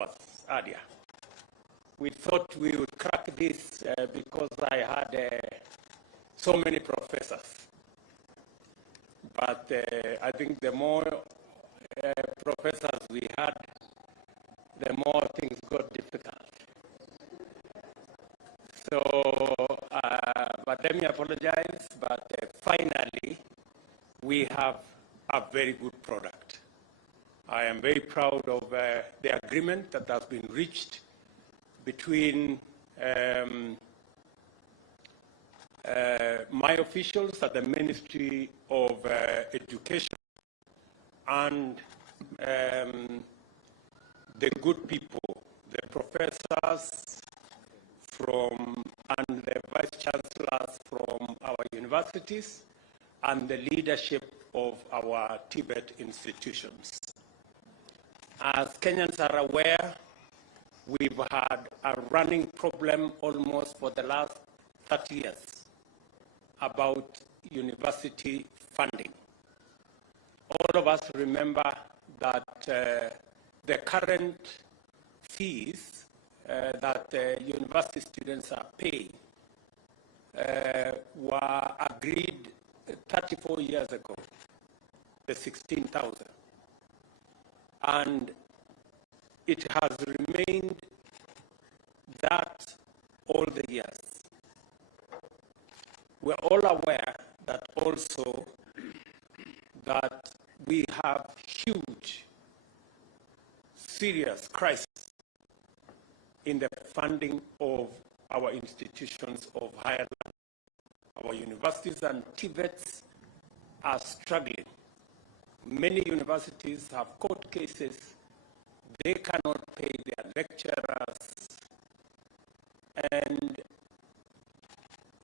hours earlier. We thought we would crack this because I had so many professors. But I think the more professors we had, the more things got difficult. So, but let me apologize, but finally, we have a very good product. I am very proud of the agreement that has been reached between my officials at the Ministry of Education and the good people, the professors and the vice chancellors from our universities and the leadership of our Tibet institutions. As Kenyans are aware, we've had a running problem almost for the last 30 years about university funding. All of us remember that the current fees that university students are paying were agreed 34 years ago, the 16,000. And it has remained that all the years. We're all aware that also that we have huge, serious crisis in the funding of our institutions of higher learning. Our universities and Tibets are struggling. Many universities have court cases. They cannot pay their lecturers. And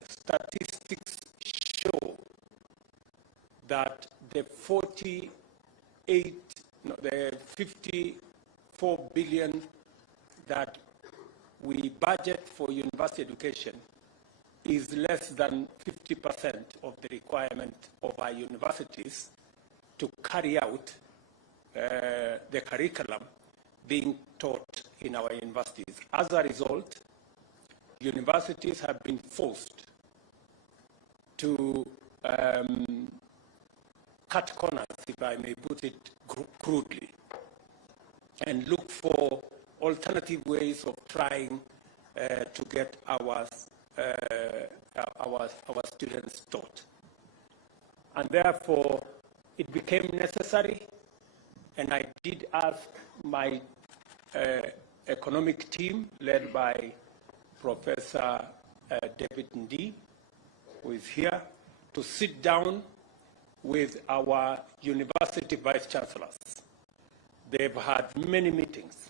statistics show that the 54 billion that we budget for university education is less than 50% of the requirement of our universities to carry out the curriculum being taught in our universities. As a result, universities have been forced to cut corners, if I may put it crudely, and look for alternative ways of trying to get our students taught. And therefore, it became necessary, and I did ask my economic team, led by Professor David Ndi, who is here, to sit down with our university vice chancellors. They've had many meetings.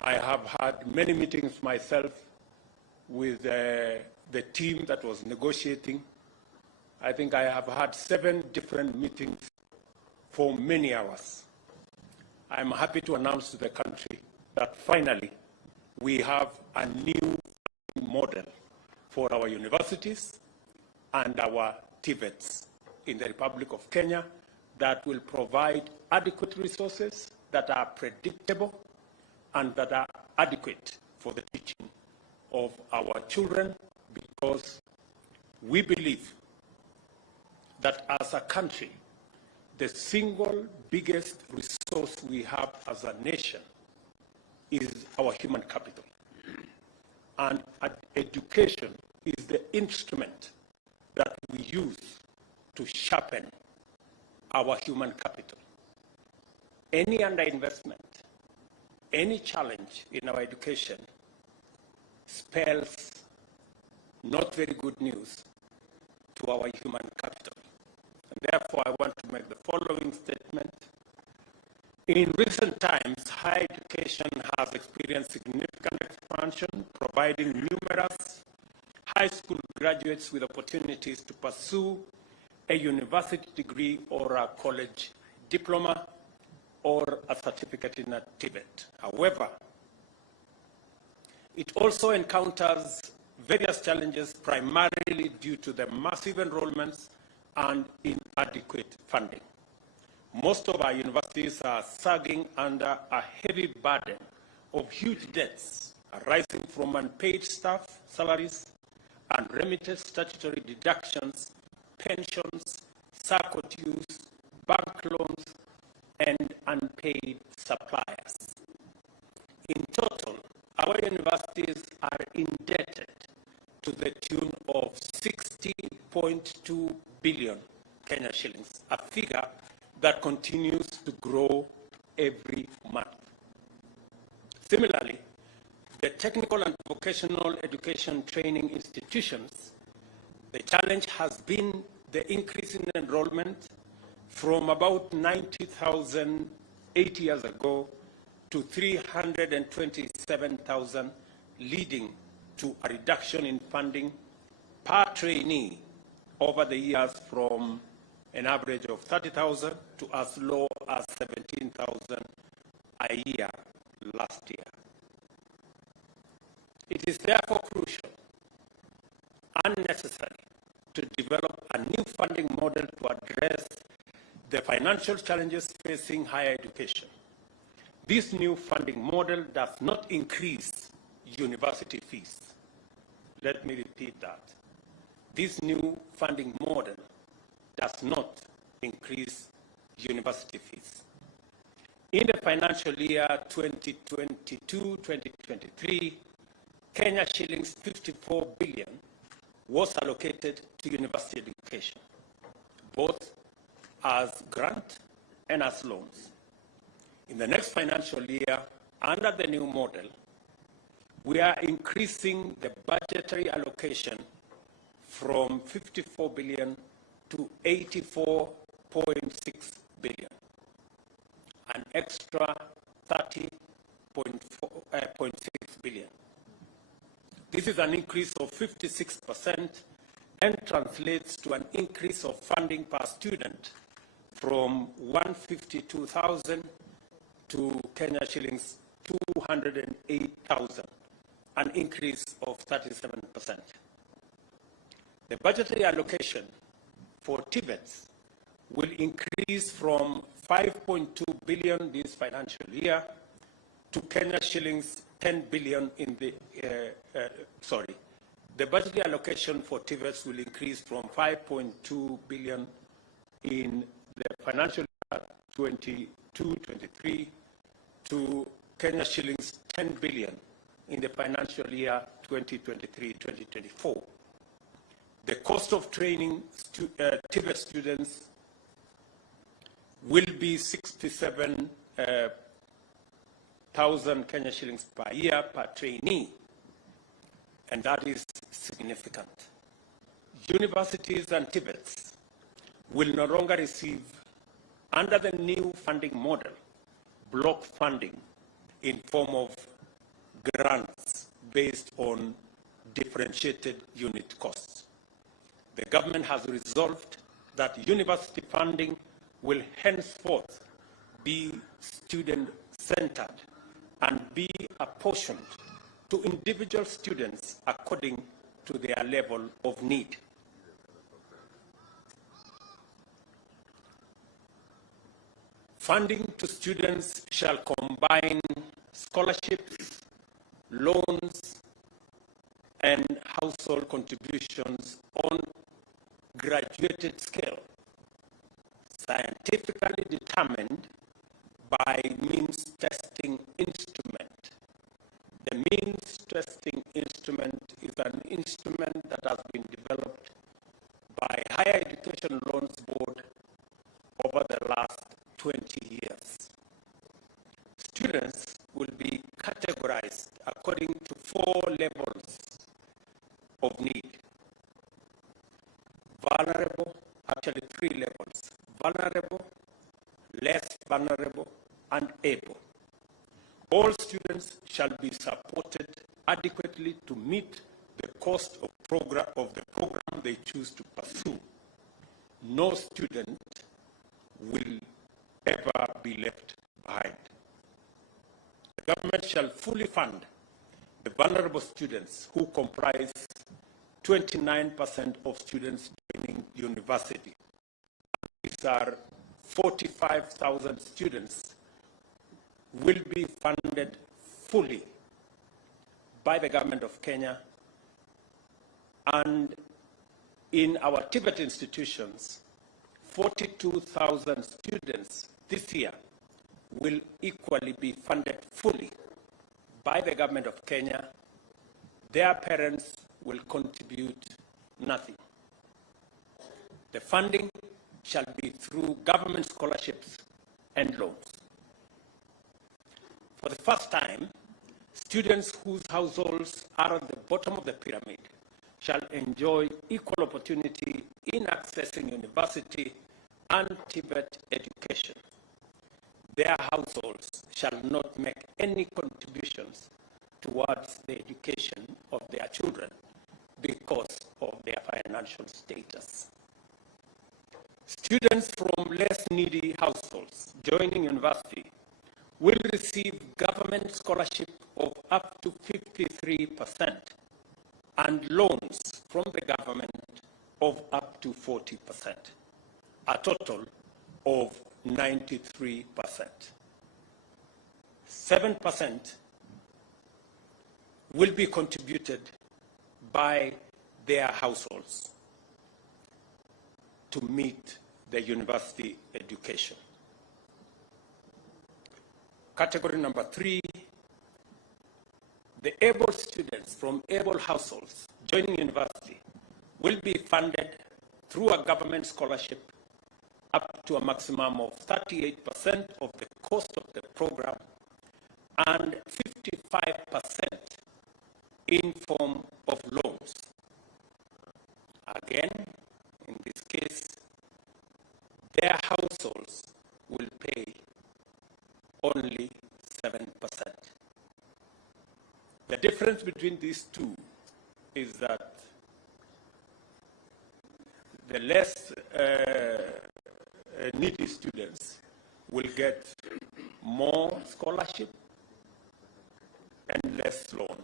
I have had many meetings myself with the team that was negotiating. I think I have had 7 different meetings for many hours. I'm happy to announce to the country that finally we have a new model for our universities and our Tibets in the Republic of Kenya that will provide adequate resources that are predictable and that are adequate for the teaching of our children, because we believe that as a country, the single biggest resource we have as a nation is our human capital. And education is the instrument that we use to sharpen our human capital. Any underinvestment, any challenge in our education spells not very good news to our human capital. And therefore, I want to make the following statement. In recent times, higher education has experienced significant expansion, providing numerous high school graduates with opportunities to pursue a university degree or a college diploma or a certificate in a Tibet. However, it also encounters various challenges, primarily due to the massive enrollments and inadequate funding. Most of our universities are sagging under a heavy burden of huge debts arising from unpaid staff salaries, unremitted statutory deductions, pensions, SACCO dues, bank loans, and unpaid suppliers. In total, our universities are indebted to the tune of 60.2 billion Kenya shillings, a figure that continues to grow every month. Similarly, the technical and vocational education training institutions, the challenge has been the increase in enrollment from about 90,000 8 years ago to 327,000, leading to a reduction in funding per trainee over the years from an average of 30,000 to as low as 17,000 a year last year. It is therefore crucial and necessary to develop a new funding model to address the financial challenges facing higher education. This new funding model does not increase university fees. Let me repeat that. This new funding model does not increase university fees. In the financial year 2022-2023, Kenya shillings 54 billion was allocated to university education, both as grant and as loans. In the next financial year, under the new model, we are increasing the budgetary allocation from 54 billion to 84.6 billion, an extra 30.6 billion. This is an increase of 56% and translates to an increase of funding per student from 152,000 to Kenya shillings 208,000, an increase of 37%. The budgetary allocation for TVETs will increase from 5.2 billion this financial year to Kenya shillings 10 billion in the, the budgetary allocation for TVETs will increase from 5.2 billion in the financial year 22-23 to Kenya shillings 10 billion in the financial year 2023-2024. The cost of training TVET students will be 67,000 Kenya shillings per year per trainee, and that is significant. Universities and TVETs will no longer receive, under the new funding model, block funding in form of grants based on differentiated unit costs. The government has resolved that university funding will henceforth be student-centered and be apportioned to individual students according to their level of need. Funding to students shall combine scholarships, loans, and household contributions on graduated scale, scientifically determined by means testing instrument. The means testing instrument is an instrument that has been developed by Higher Education Loans Board over the last 20 years. Students will be categorized according to 4 levels of need. Vulnerable, actually 3 levels: vulnerable, less vulnerable, and able. All students shall be supported adequately to meet the cost of the program they choose to pursue. No student will ever be left behind. The government shall fully fund the vulnerable students, who comprise 29% of students joining university. These are 45,000 students will be funded fully by the government of Kenya, and in our Tibet institutions, 42,000 students this year will equally be funded fully by the government of Kenya. Their parents will contribute nothing. The funding shall be through government scholarships and loans. For the first time, students whose households are at the bottom of the pyramid shall enjoy equal opportunity in accessing university and Tibet education. Their households shall not make any contributions towards the education of their children because of their financial status. Students from less needy households joining university will receive government scholarship of up to 53% and loans from the government of up to 40%, a total of 93%. 7% will be contributed by their households to meet the university education. Category number 3, the able students from able households joining university will be funded through a government scholarship up to a maximum of 38% of the cost of the program and 55% in form of loans. Again, in this case, their households will pay only 7%. The difference between these two is that the less needy students will get more scholarship and less loan.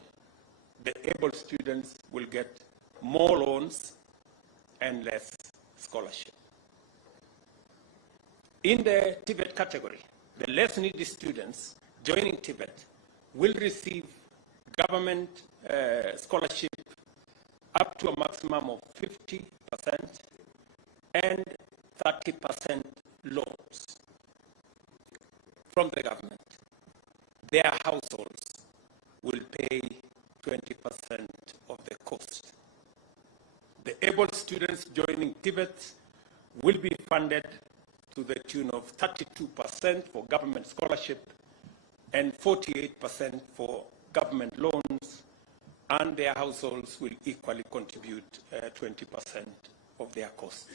The able students will get more loans and less scholarship. In the Tibet category, the less needy students joining Tibet will receive government scholarship up to a maximum of 50% and 30% loans from the government. Their households will pay 20% of the cost. The able students joining Tibet will be funded to the tune of 32% for government scholarship and 48% for government loans, and their households will equally contribute 20% of their costs.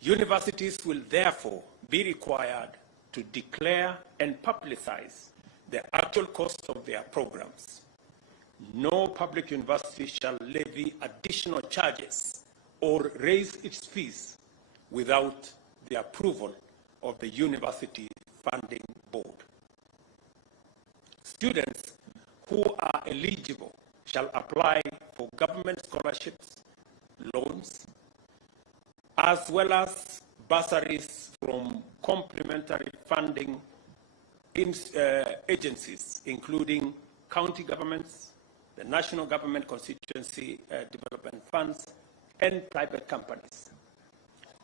Universities will therefore be required to declare and publicize the actual cost of their programs. No public university shall levy additional charges or raise its fees without the approval of the University Funding Board. Students who are eligible shall apply for government scholarships, loans, as well as bursaries from complementary funding agencies, including county governments, the national government constituency development funds, and private companies.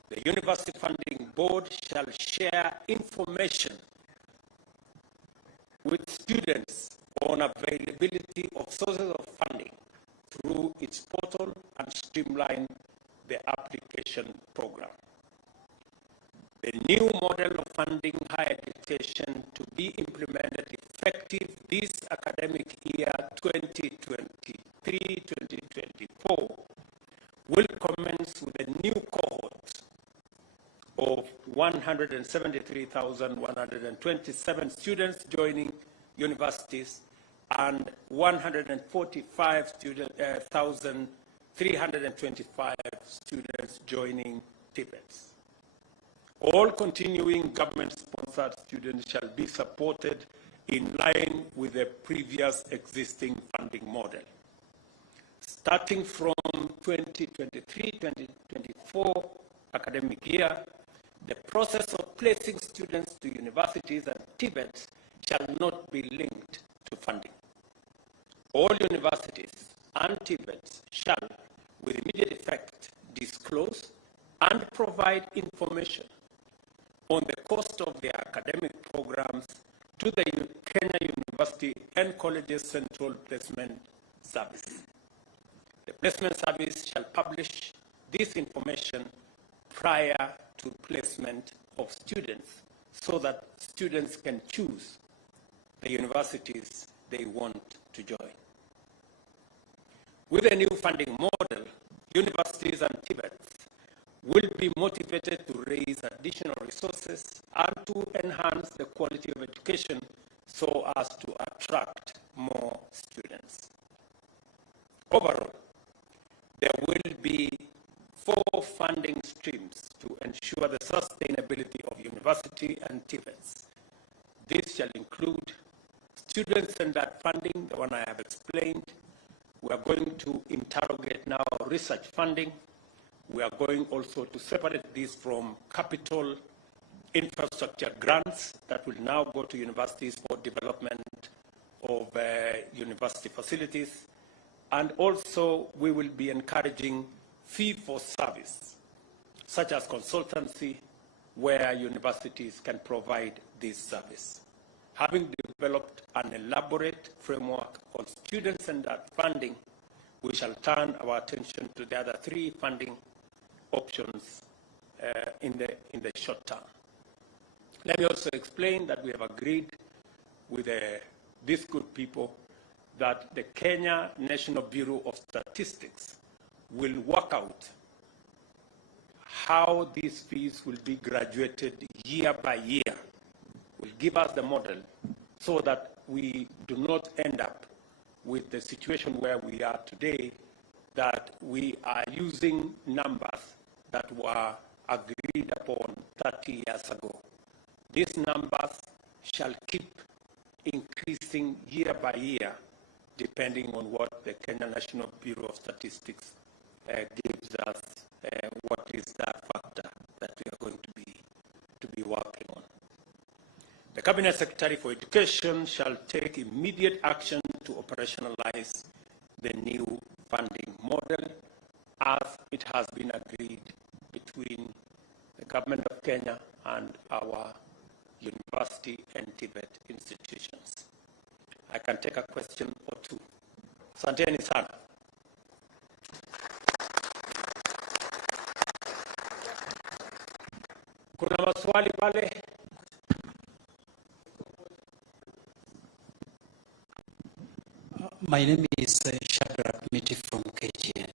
The University Funding Board shall share information with students on availability of sources of funding through its portal and streamline the application program. The new model of funding higher education to be implemented effective this academic year 2023-2024 will commence with a new cohort of 173,127 students joining universities and 145,325 students joining Tibet. All continuing government-sponsored students shall be supported in line with the previous existing funding model. Starting from 2023-2024 academic year, The process of placing students to universities and TVETs shall not be linked to funding. All universities and TVETs shall, with immediate effect, disclose and provide information on the cost of their academic programs to the Kenya University and Colleges Central Placement Service. The Placement Service shall publish this information prior to placement of students so that students can choose the universities they want to join. With a new funding model, universities and TVETs will be motivated to raise additional resources and to enhance the quality of education so as to attract more students. Overall, there will be 4 funding streams to ensure the sustainability of university and TVETs. This shall include student-centered funding, the one I have explained. We are going to interrogate now research funding. We are going also to separate this from capital infrastructure grants that will now go to universities for development of university facilities. And also we will be encouraging fee-for-service, such as consultancy, where universities can provide this service. Having developed an elaborate framework on student-centered funding, we shall turn our attention to the other 3 funding options in the short term. Let me also explain that we have agreed with these good people that the Kenya National Bureau of Statistics will work out how these fees will be graduated year by year, will give us the model so that we do not end up with the situation where we are today, that we are using numbers that were agreed upon 30 years ago. These numbers shall keep increasing year by year, depending on what the Kenya National Bureau of Statistics gives us, what is that factor that we are going to be working on. The Cabinet Secretary for Education shall take immediate action to operationalize the new funding model as it has been agreed between the Government of Kenya and our university and TVET institutions. I can take a question or 2. Asanteni sana. Kuna maswali pale? My name is Shadrach Miti from KGN.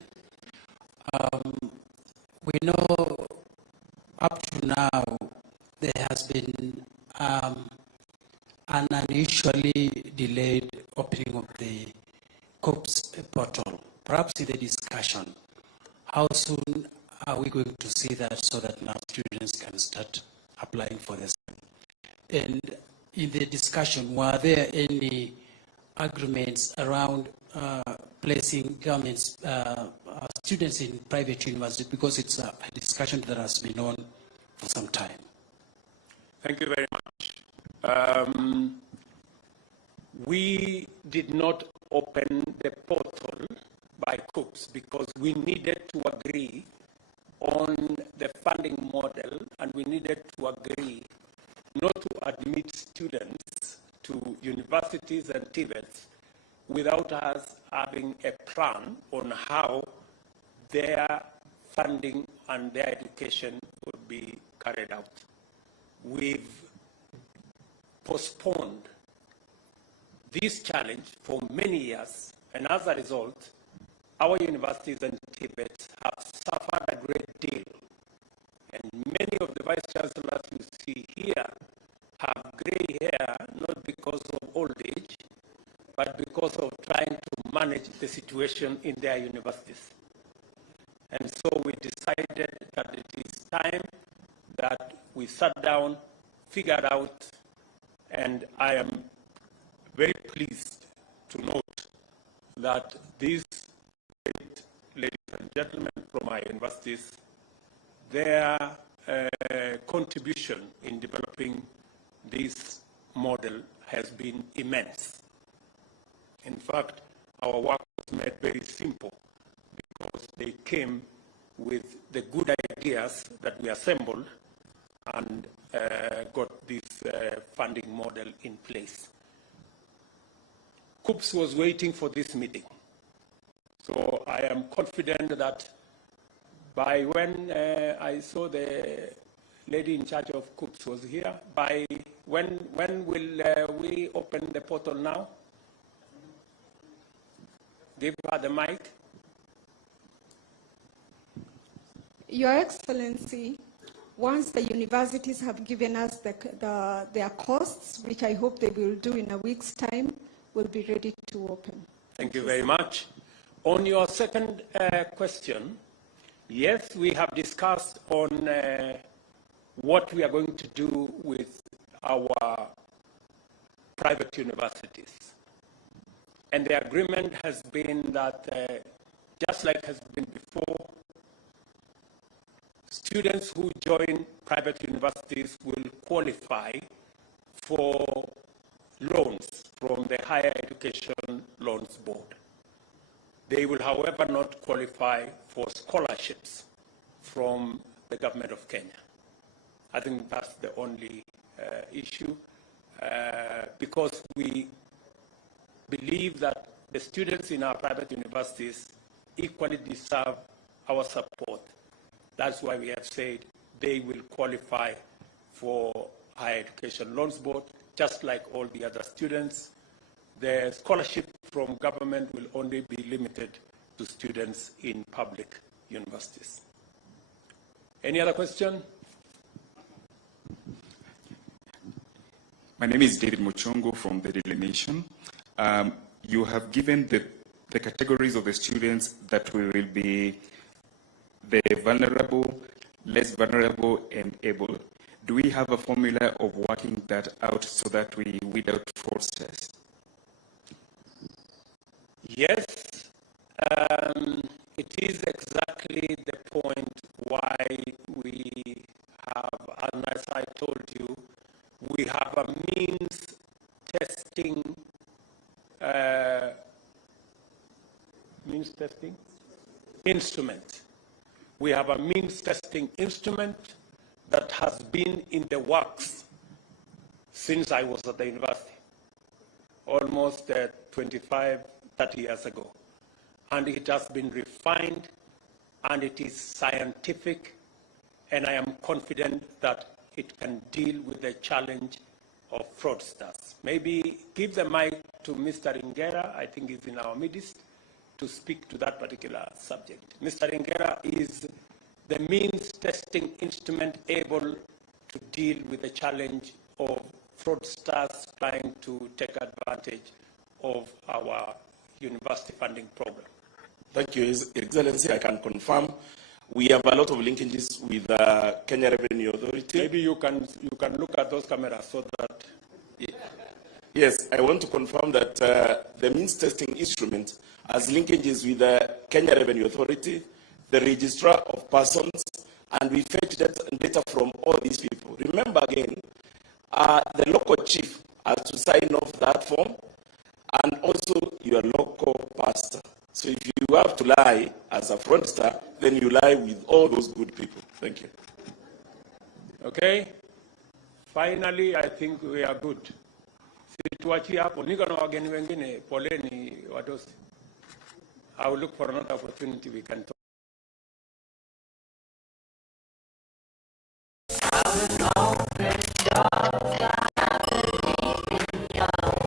We know up to now there has been an unusually delayed opening of the COPS portal. Perhaps in the discussion, how soon are we going to see that so that now students can start applying for this? And in the discussion, were there any agreements around placing governments, students in private universities, because it's a discussion that has been on for some time? Thank you very much. We did not open the portal by COPS because we needed to agree on the funding model, and we needed to agree not to admit students to universities and TVETs without us having a plan on how their funding and their education would be carried out. We've postponed this challenge for many years, and as a result, our universities and TVETs have suffered a great deal. And many of the vice chancellors you see here have gray hair, not because of old age, but because of trying to manage the situation in their universities. And so we decided that it is time that we sat down, figured out, and I am very pleased to note that these great ladies and gentlemen from our universities, their contribution in developing this model has been immense. In fact, our work was made very simple because they came with the good ideas that we assembled and got this funding model in place. COOPS was waiting for this meeting. So I am confident that by when I saw the lady in charge of COOPS was here, by when will we open the portal now? Give her the mic. Your Excellency, once the universities have given us their costs, which I hope they will do in a week's time, we'll be ready to open. Thank you very much. On your second question, yes, we have discussed on what we are going to do with our private universities. And the agreement has been that, just like has been before, students who join private universities will qualify for loans from the Higher Education Loans Board. They will, however, not qualify for scholarships from the government of Kenya. I think that's the only issue, because we believe that the students in our private universities equally deserve our support. That's why we have said they will qualify for Higher Education Loans Board, just like all the other students. The scholarship from government will only be limited to students in public universities. Any other question? My name is David Muchongo from the Daily Nation. You have given the categories of the students that will be the vulnerable, less vulnerable, and able. Do we have a formula of working that out so that we weed out fraudsters? Yes, it is exactly the point why we have, and as I told you, we have a means testing instrument. We have a means testing instrument that has been in the works since I was at the university, almost 25, 30 years ago. And it has been refined, and it is scientific, and I am confident that it can deal with the challenge of fraudsters. Maybe give the mic to Mr. Ingera, I think he's in our midst, to speak to that particular subject. Mr. Ingera is the means testing instrument able to deal with the challenge of fraudsters trying to take advantage of our university funding program. Thank you, His Excellency. I can confirm we have a lot of linkages with Kenya Revenue Authority. Maybe you can look at those cameras so that. Yes, I want to confirm that the means testing instrument has linkages with the Kenya Revenue Authority, the Registrar of Persons, and we fetch data from all these people. Remember again, the local chief has to sign off that form, and also your local pastor. So if you have to lie as a fraudster, then you lie with all those good people. Thank you. Okay. Finally, I think we are good. Situachi hapo, niko na wageni wengine, poleni wadosi. I will look for another opportunity we can talk.